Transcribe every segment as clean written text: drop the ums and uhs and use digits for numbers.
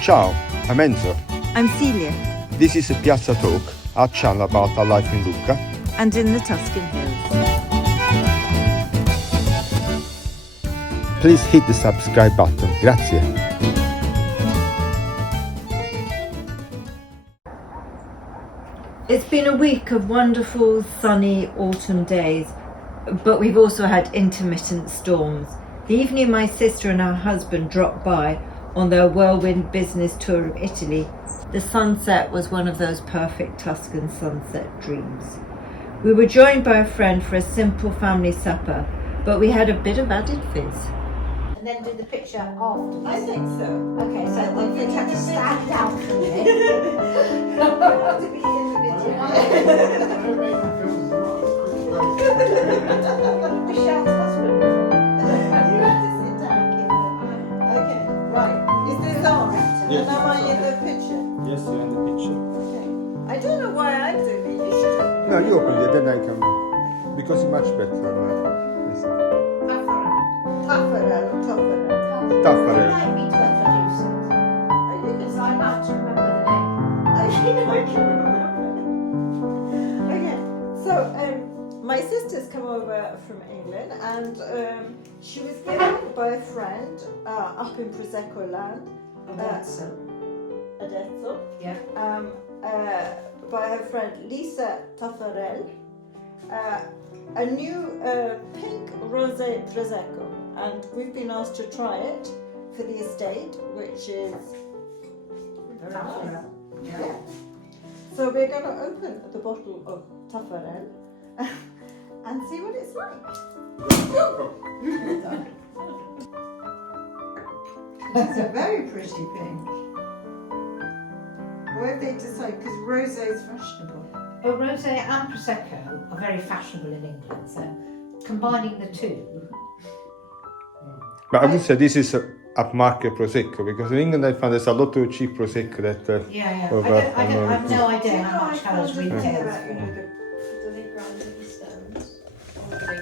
Ciao, I'm Enzo. I'm Celia. This is Piazza Talk, our channel about our life in Lucca And in the Tuscan Hills. Please hit the subscribe button. Grazie. It's been a week of wonderful sunny autumn days, but we've also had intermittent storms. The evening my sister and her husband dropped by on their whirlwind business tour of Italy, the sunset was one of those perfect Tuscan sunset dreams. We were joined by a friend for a simple family supper, but we had a bit of added fizz. And then do the picture after. I think so. Okay, so then you have to stand down for a minute. You have to be in the video. Michelle's husband. You have to sit down, Kim. Okay, right. Is this on? Yes. And am I in the picture? Yes, you're in the picture. Okay. I don't know why I'm doing it. You should. No, you open it, then I can. Because it's much better. Taffarel. Taffarel. Would you like me to introduce it? You can Because say I that. like to remember the name. I can remember. Okay, so my sister's come over from England, and she was given by a friend up in Prosecco land. Adesso. Yeah. By her friend Lisa Taffarel, a new pink rosé Prosecco, and we've been asked to try it for the estate, which is very nice. Yeah. So we're going to open the bottle of Taffarel and see what it's like. It's a very pretty pink. Why have they decided? Because rosé is fashionable. Well, rosé and prosecco are very fashionable in England, so combining the two. But I would say this is upmarket Prosecco, because in England I found there's a lot of cheap Prosecco that. Yeah. Over I have no idea how much colours retails for. Do they grind in stones? Or do they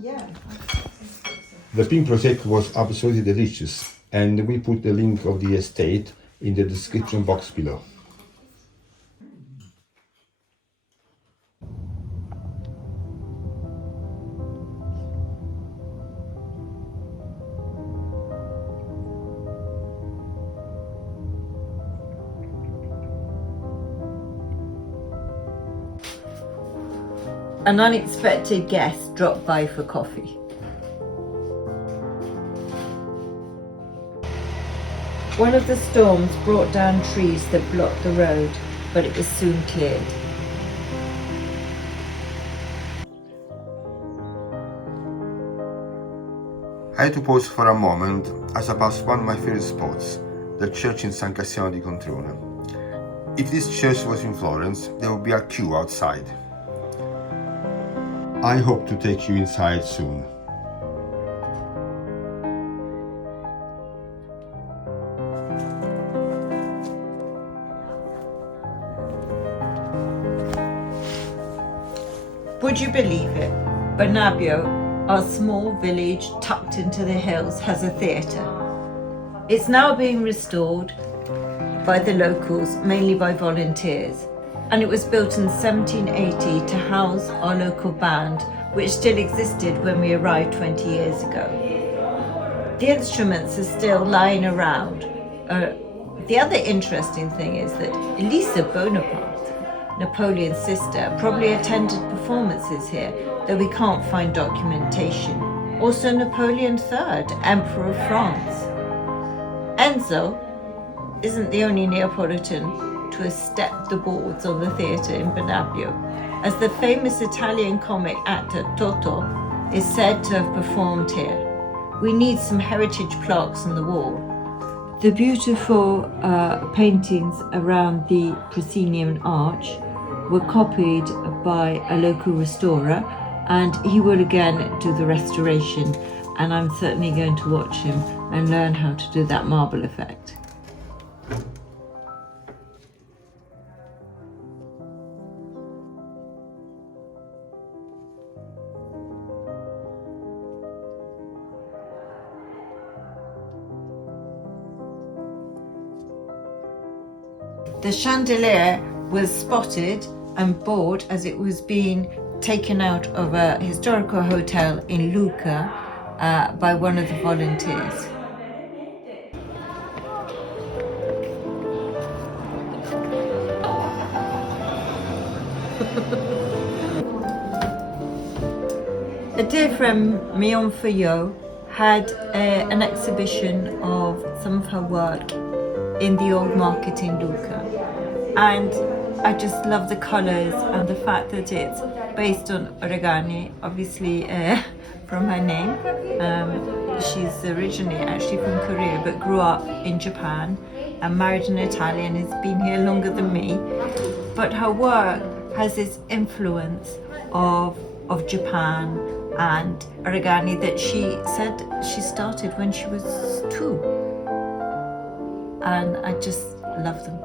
Yeah. The pink Prosecco was absolutely delicious, and we put the link of the estate in the description box below. An unexpected guest dropped by for coffee. One of the storms brought down trees that blocked the road, but it was soon cleared. I had to pause for a moment as I passed one of my favorite spots, the church in San Cassiano di Controne. If this church was in Florence, there would be a queue outside. I hope to take you inside soon. Would you believe it? Bernabio, our small village tucked into the hills, has a theatre. It's now being restored by the locals, mainly by volunteers, and it was built in 1780 to house our local band, which still existed when we arrived 20 years ago. The instruments are still lying around. The other interesting thing is that Elisa Bonaparte, Napoleon's sister, probably attended performances here, though we can't find documentation. Also Napoleon III, Emperor of France. Enzo isn't the only Neapolitan to have stepped the boards on the theatre in Bernabio, as the famous Italian comic actor Toto is said to have performed here. We need some heritage plaques on the wall. The beautiful paintings around the proscenium arch were copied by a local restorer, and he will again do the restoration, and I'm certainly going to watch him and learn how to do that marble effect. The chandelier was spotted and bought as it was being taken out of a historical hotel in Lucca by one of the volunteers. A dear friend, Mion Fayot, had an exhibition of some of her work in the old market in Lucca, and I just love the colours and the fact that it's based on origami, obviously from her name. She's originally actually from Korea but grew up in Japan and married an Italian, has been here longer than me, but her work has this influence of Japan and origami that she said she started when she was 2, and I just love them.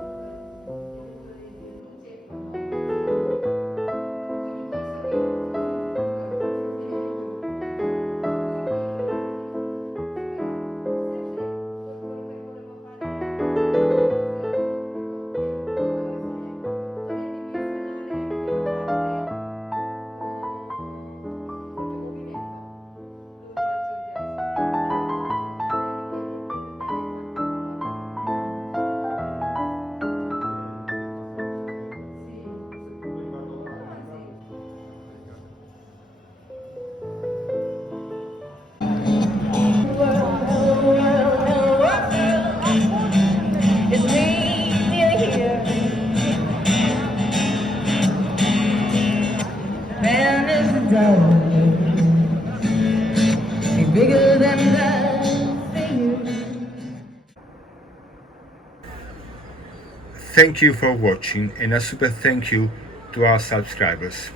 Thank you for watching, and a super thank you to our subscribers.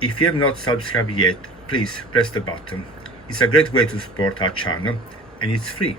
If you have not subscribed yet, please press the button. It's a great way to support our channel and it's free.